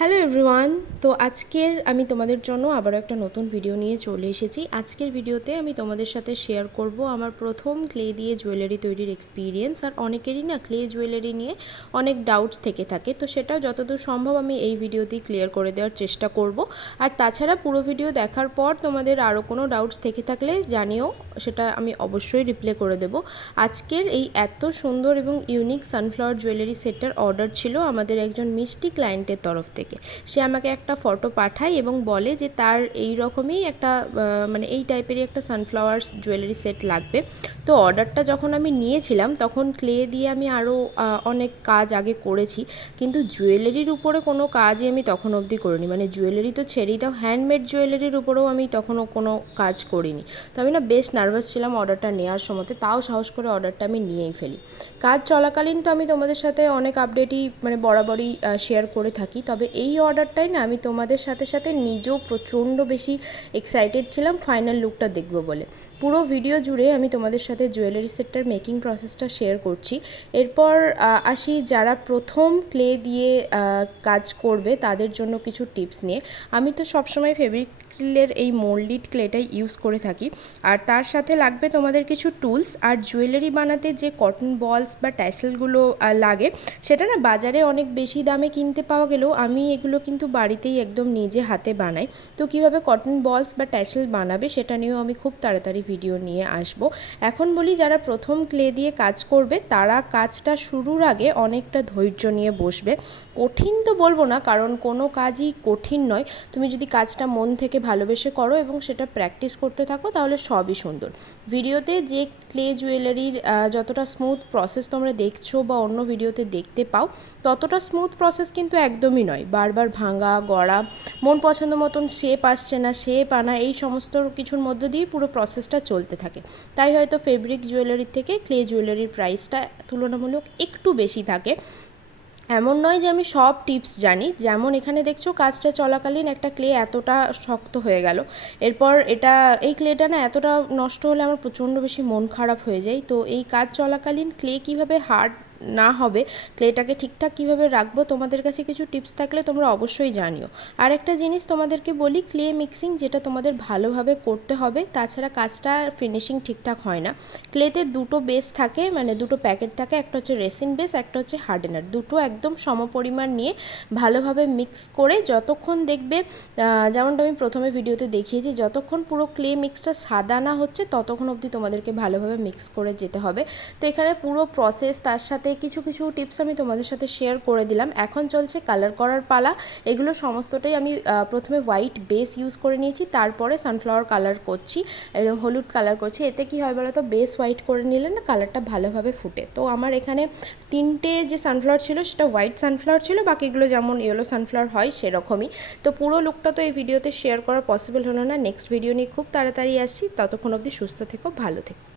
Hello everyone তো আজকের আমি তোমাদের জন্য আবারও একটা নতুন ভিডিও নিয়ে চলে এসেছি। আজকের ভিডিওতে আমি তোমাদের সাথে শেয়ার করব আমার প্রথম ক্লে দিয়ে জুয়েলারি তৈরির এক্সপিরিয়েন্স আর অনেকেরই না ক্লে জুয়েলারি নিয়ে অনেক ডাউটস থেকে থাকে, তো সেটা যতদূর সম্ভব আমি এই ভিডিওতেই ক্লিয়ার করে দেওয়ার চেষ্টা করব। আর তাছাড়া পুরো ভিডিও দেখার পর তোমাদের আরও কোনো ডাউটস থেকে থাকলে জানিও, সেটা আমি অবশ্যই রিপ্লে করে দেব। আজকের এই এত সুন্দর এবং ইউনিক সানফ্লাওয়ার জুয়েলারি সেটটার অর্ডার ছিল আমাদের একজন মিষ্টি ক্লায়েন্টের তরফ থেকে। সে আমাকে একটা ফটো পাঠায় এবং বলে যে তার এই রকমই একটা মানে এই টাইপেরই একটা সানফ্লাওয়ার্স জুয়েলারি সেট লাগবে। তো অর্ডারটা যখন আমি নিয়েছিলাম, তখন ক্লে দিয়ে আমি আরও অনেক কাজ আগে করেছি। কিন্তু জুয়েলারির উপরে কোনো কাজই আমি তখন অবধি করিনি। মানে জুয়েলারি তো ছেড়েই দাও হ্যান্ডমেড জুয়েলারির উপরেও আমি তখনও কোনো কাজ করিনি। তো আমি না বেশ নার্ভাস ছিলাম অর্ডারটা নেওয়ার সময় তাও সাহস করে অর্ডারটা আমি নিয়েই ফেলি। কাজ চলাকালীন তো আমি তোমাদের সাথে অনেক আপডেটই মানে বরাবরই শেয়ার করে থাকি। তবে এই অর্ডারটাই না আমি তোমাদের সাথে সাথে নিজেও প্রচণ্ড বেশি এক্সাইটেড ছিলাম ফাইনাল লুকটা দেখব বলে। পুরো ভিডিও জুড়ে আমি তোমাদের সাথে জুয়েলারি সেটটার মেকিং প্রসেসটা শেয়ার করছি। এরপর আসি যারা প্রথম ক্লে দিয়ে কাজ করবে তাদের জন্য কিছু টিপস নিয়ে। আমি তো সবসময় ফেব্রিক স্টিলের এই মোল্ডিড ক্লেটাই ইউজ করে থাকি। আর তার সাথে লাগবে তোমাদের কিছু টুলস, আর জুয়েলারি বানাতে যে কটন বলস বা ট্যাসেলগুলো লাগে, সেটা না বাজারে অনেক বেশি দামে কিনতে পাওয়া গেলেও আমি এগুলো কিন্তু বাড়িতেই একদম নিজে হাতে বানাই। তো কীভাবে কটন বলস বা ট্যাসেল বানাবে সেটা নিয়েও আমি খুব তাড়াতাড়ি ভিডিও নিয়ে আসব। এখন বলি যারা প্রথম ক্লে দিয়ে কাজ করবে, তারা কাজটা শুরুর আগে অনেকটা ধৈর্য নিয়ে বসবে। কঠিন তো বলব না, কারণ কোনো কাজই কঠিন নয়। তুমি যদি কাজটা মন থেকে ভালোবেসে করো এবং সেটা প্র্যাকটিস করতে থাকো, তাহলে সবই সুন্দর। ভিডিওতে যে ক্লে জুয়েলারির যতটা স্মুথ প্রসেস তোমরা দেখছ বা অন্য ভিডিওতে দেখতে পাও, ততটা স্মুথ প্রসেস কিন্তু একদমই নয়। বারবার ভাঙা, গড়া, মন পছন্দ মতন শেপ আসছে না শেপ আনা, এই সমস্ত কিছুর মধ্য দিয়ে পুরো প্রসেসটা চলতে থাকে। তাই হয়তো ফেব্রিক জুয়েলারির থেকে ক্লে জুয়েলারির প্রাইসটা তুলনামূলক একটু বেশি থাকে। এমন নয় যে আমি সব টিপস জানি। যেমন এখানে দেখছ কাজটা চলাকালীন একটা ক্লে এতটা শক্ত হয়ে গেল। এরপর এটা, এই ক্লেটা না এতটা নষ্ট হলে আমার প্রচণ্ড বেশি মন খারাপ হয়ে যায়। তো এই কাজ চলাকালীন ক্লে কীভাবে হার্ড না হবে ক্লেটাকে ঠিকঠাক কীভাবে রাখব? তোমাদের কাছে কিছু টিপস থাকলে তোমরা অবশ্যই জানিও। আর একটা জিনিস তোমাদেরকে বলি ক্লে মিক্সিং যেটা তোমাদের ভালোভাবে করতে হবে, তাছাড়া কাজটা ফিনিশিং ঠিকঠাক হয় না। ক্লেতে দুটো বেস থাকে মানে দুটো প্যাকেট থাকে, একটা হচ্ছে রেসিন বেস একটা হচ্ছে হার্ডেনার দুটো একদম সমপরিমাণ নিয়ে ভালোভাবে মিক্স করে যতক্ষণ দেখবে যেমনটা আমি প্রথমে ভিডিওতে দেখিয়েছি, যতক্ষণ পুরো ক্লে মিক্সটা সাদা না হচ্ছে, ততক্ষণ অবধি তোমাদেরকে ভালোভাবে মিক্স করে যেতে হবে। তো এখানে পুরো প্রসেস তার সাথে সাথে কিছু কিছু টিপস আমি তোমাদের সাথে শেয়ার করে দিলাম। এখন চলছে কালার করার পালা। এগুলো সমস্তটাই আমি প্রথমে হোয়াইট বেস ইউজ করে নিয়েছি, তারপরে সানফ্লাওয়ার কালার করছি হলুদ কালার করছি। এতে কি হয় বলো তো বেস হোয়াইট করে নিলে না কালারটা ভালোভাবে ফুটে। তো আমার এখানে তিনটে যে সানফ্লাওয়ার ছিল, সেটা হোয়াইট সানফ্লাওয়ার ছিল, বাকিগুলো যেমন ইয়েলো সানফ্লাওয়ার হয় সেরকমই। তো পুরো লুকটা তো এই ভিডিওতে শেয়ার করা পসিবল হলো না। নেক্সট ভিডিও নিয়ে খুব তাড়াতাড়ি আসছি। ততক্ষণ অবধি সুস্থ থেকো, ভালো থেকো।